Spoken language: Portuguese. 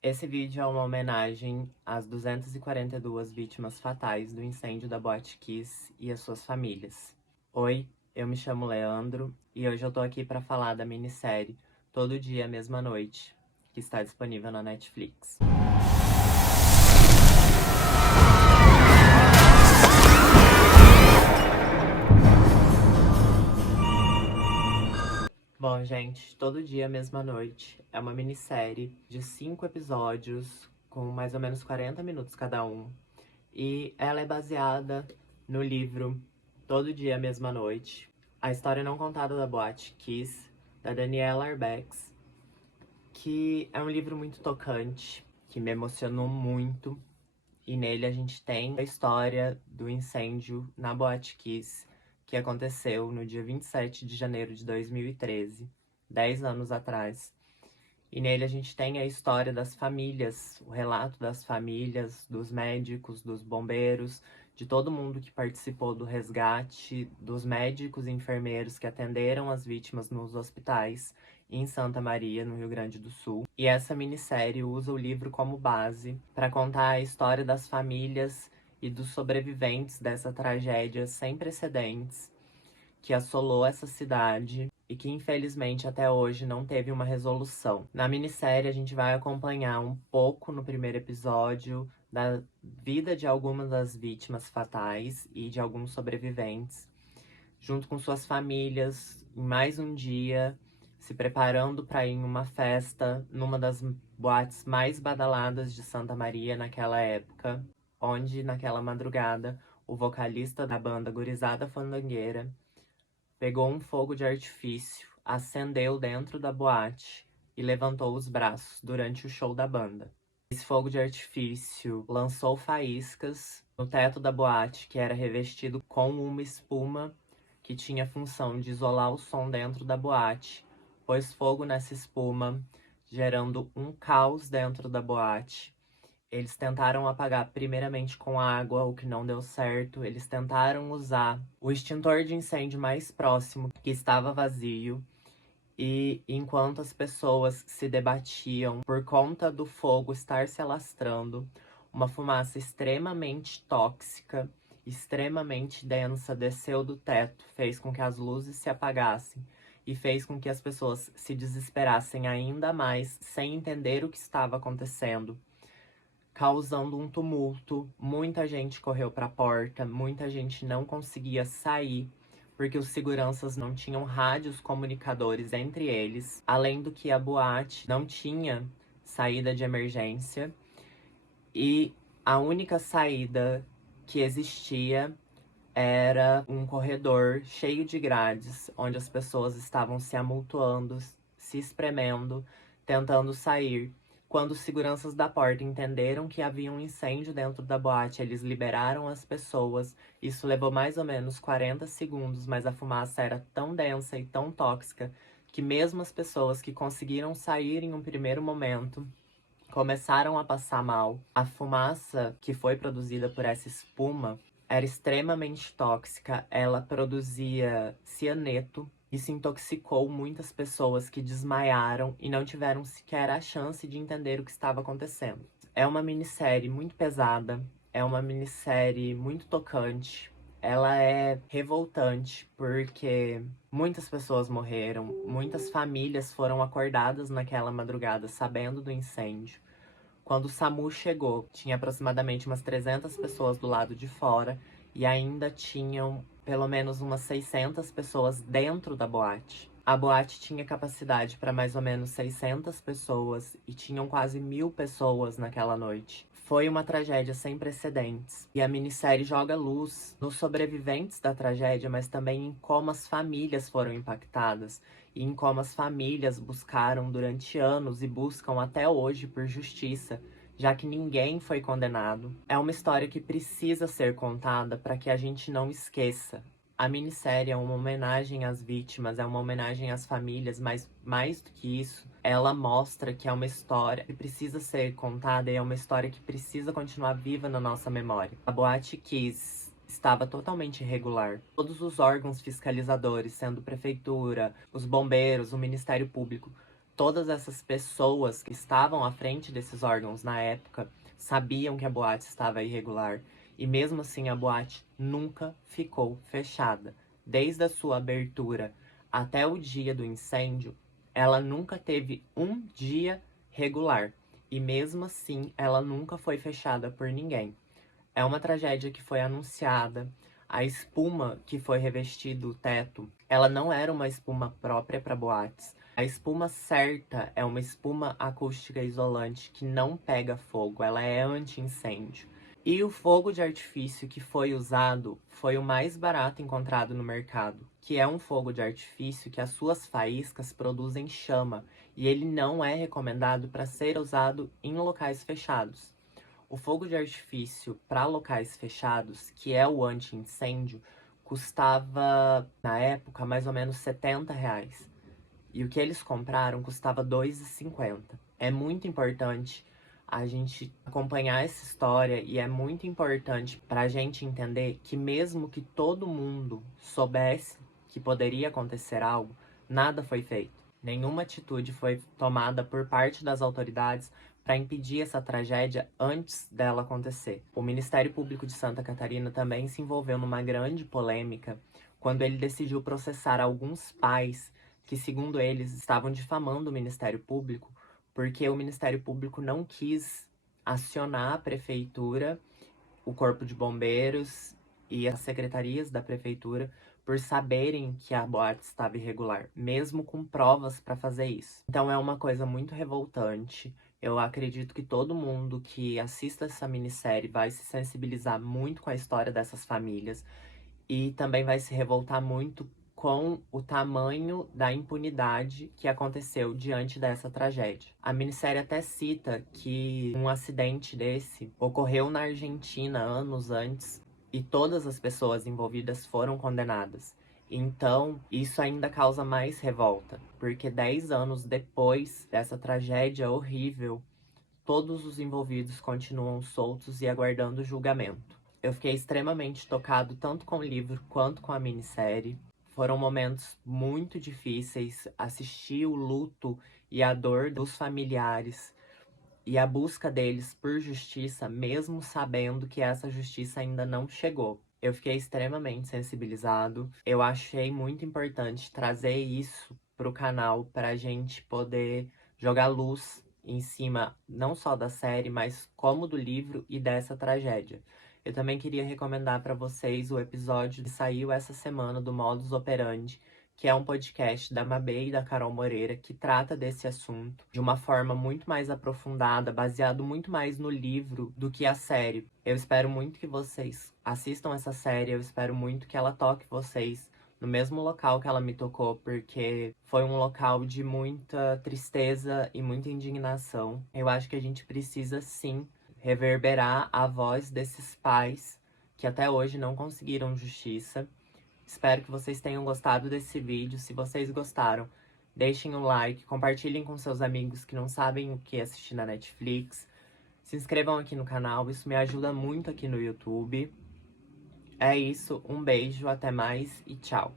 Esse vídeo é uma homenagem às 242 vítimas fatais do incêndio da Boate Kiss e às suas famílias. Oi, eu me chamo Leandro e hoje eu tô aqui para falar da minissérie Todo Dia, Mesma Noite, que está disponível na Netflix. Bom, gente, Todo Dia, Mesma Noite é uma minissérie de 5 episódios com mais ou menos 40 minutos cada um. E ela é baseada no livro Todo Dia, Mesma Noite, a história não contada da Boate Kiss, da Daniela Arbex, que é um livro muito tocante, que me emocionou muito. E nele a gente tem a história do incêndio na Boate Kiss, que aconteceu no dia 27 de janeiro de 2013, 10 anos atrás. E nele a gente tem a história das famílias, o relato das famílias, dos médicos, dos bombeiros, de todo mundo que participou do resgate, dos médicos e enfermeiros que atenderam as vítimas nos hospitais em Santa Maria, no Rio Grande do Sul. E essa minissérie usa o livro como base para contar a história das famílias e dos sobreviventes dessa tragédia sem precedentes que assolou essa cidade e que infelizmente até hoje não teve uma resolução. Na minissérie a gente vai acompanhar um pouco no primeiro episódio da vida de algumas das vítimas fatais e de alguns sobreviventes, junto com suas famílias, em mais um dia, se preparando para ir em uma festa numa das boates mais badaladas de Santa Maria naquela época, onde naquela madrugada o vocalista da banda Gurizada Fandangueira pegou um fogo de artifício, acendeu dentro da boate e levantou os braços durante o show da banda. Esse fogo de artifício lançou faíscas no teto da boate, que era revestido com uma espuma que tinha a função de isolar o som dentro da boate, pôs fogo nessa espuma, gerando um caos dentro da boate. Eles tentaram apagar primeiramente com água, o que não deu certo. Eles tentaram usar o extintor de incêndio mais próximo, que estava vazio. E enquanto as pessoas se debatiam por conta do fogo estar se alastrando, uma fumaça extremamente tóxica, extremamente densa desceu do teto, fez com que as luzes se apagassem e fez com que as pessoas se desesperassem ainda mais, sem entender o que estava acontecendo, causando um tumulto. Muita gente correu para a porta, muita gente não conseguia sair, porque os seguranças não tinham rádios comunicadores entre eles, além do que a boate não tinha saída de emergência, e a única saída que existia era um corredor cheio de grades, onde as pessoas estavam se amultuando, se espremendo, tentando sair. Quando os seguranças da porta entenderam que havia um incêndio dentro da boate, eles liberaram as pessoas. Isso levou mais ou menos 40 segundos, mas a fumaça era tão densa e tão tóxica que mesmo as pessoas que conseguiram sair em um primeiro momento começaram a passar mal. A fumaça que foi produzida por essa espuma era extremamente tóxica, ela produzia cianeto. Isso intoxicou muitas pessoas que desmaiaram e não tiveram sequer a chance de entender o que estava acontecendo. É uma minissérie muito pesada, é uma minissérie muito tocante. Ela é revoltante porque muitas pessoas morreram, muitas famílias foram acordadas naquela madrugada sabendo do incêndio. Quando o SAMU chegou, tinha aproximadamente umas 300 pessoas do lado de fora e ainda tinham pelo menos umas 600 pessoas dentro da boate. A boate tinha capacidade para mais ou menos 600 pessoas e tinham quase 1000 pessoas naquela noite. Foi uma tragédia sem precedentes. E a minissérie joga luz nos sobreviventes da tragédia, mas também em como as famílias foram impactadas e em como as famílias buscaram durante anos e buscam até hoje por justiça, já que ninguém foi condenado. É uma história que precisa ser contada para que a gente não esqueça. A minissérie é uma homenagem às vítimas, é uma homenagem às famílias, mas mais do que isso, ela mostra que é uma história que precisa ser contada e é uma história que precisa continuar viva na nossa memória. A Boate Kiss estava totalmente irregular. Todos os órgãos fiscalizadores, sendo prefeitura, os bombeiros, o Ministério Público, Todas essas pessoas que estavam à frente desses órgãos na época sabiam que a boate estava irregular. E mesmo assim, a boate nunca ficou fechada. Desde a sua abertura até o dia do incêndio, ela nunca teve um dia regular. E mesmo assim, ela nunca foi fechada por ninguém. É uma tragédia que foi anunciada. A espuma que foi revestido o teto, ela não era uma espuma própria para boates. A espuma certa é uma espuma acústica isolante que não pega fogo, ela é anti-incêndio. E o fogo de artifício que foi usado foi o mais barato encontrado no mercado, que é um fogo de artifício que as suas faíscas produzem chama, e ele não é recomendado para ser usado em locais fechados. O fogo de artifício para locais fechados, que é o anti-incêndio, custava, na época, mais ou menos R$ 70. E o que eles compraram custava R$ 2,50. É muito importante a gente acompanhar essa história e é muito importante para a gente entender que mesmo que todo mundo soubesse que poderia acontecer algo, nada foi feito. Nenhuma atitude foi tomada por parte das autoridades para impedir essa tragédia antes dela acontecer. O Ministério Público de Santa Catarina também se envolveu numa grande polêmica quando ele decidiu processar alguns pais que, segundo eles, estavam difamando o Ministério Público porque o Ministério Público não quis acionar a prefeitura, o Corpo de Bombeiros e as secretarias da prefeitura por saberem que a boate estava irregular, mesmo com provas para fazer isso. Então é uma coisa muito revoltante. Eu acredito que todo mundo que assista essa minissérie vai se sensibilizar muito com a história dessas famílias e também vai se revoltar muito com o tamanho da impunidade que aconteceu diante dessa tragédia. A minissérie até cita que um acidente desse ocorreu na Argentina anos antes e todas as pessoas envolvidas foram condenadas. Então, isso ainda causa mais revolta, porque 10 anos depois dessa tragédia horrível, todos os envolvidos continuam soltos e aguardando julgamento. Eu fiquei extremamente tocado tanto com o livro quanto com a minissérie. Foram momentos muito difíceis assistir o luto e a dor dos familiares e a busca deles por justiça, mesmo sabendo que essa justiça ainda não chegou. Eu fiquei extremamente sensibilizado. Eu achei muito importante trazer isso para o canal para a gente poder jogar luz em cima não só da série, mas como do livro e dessa tragédia. Eu também queria recomendar para vocês o episódio que saiu essa semana do Modus Operandi, que é um podcast da Mabê e da Carol Moreira, que trata desse assunto de uma forma muito mais aprofundada, baseado muito mais no livro do que a série. Eu espero muito que vocês assistam essa série, eu espero muito que ela toque vocês no mesmo local que ela me tocou, porque foi um local de muita tristeza e muita indignação. Eu acho que a gente precisa sim reverberar a voz desses pais que até hoje não conseguiram justiça. Espero que vocês tenham gostado desse vídeo. Se vocês gostaram, deixem um like, compartilhem com seus amigos que não sabem o que assistir na Netflix. Se inscrevam aqui no canal, isso me ajuda muito aqui no YouTube. É isso, um beijo, até mais e tchau!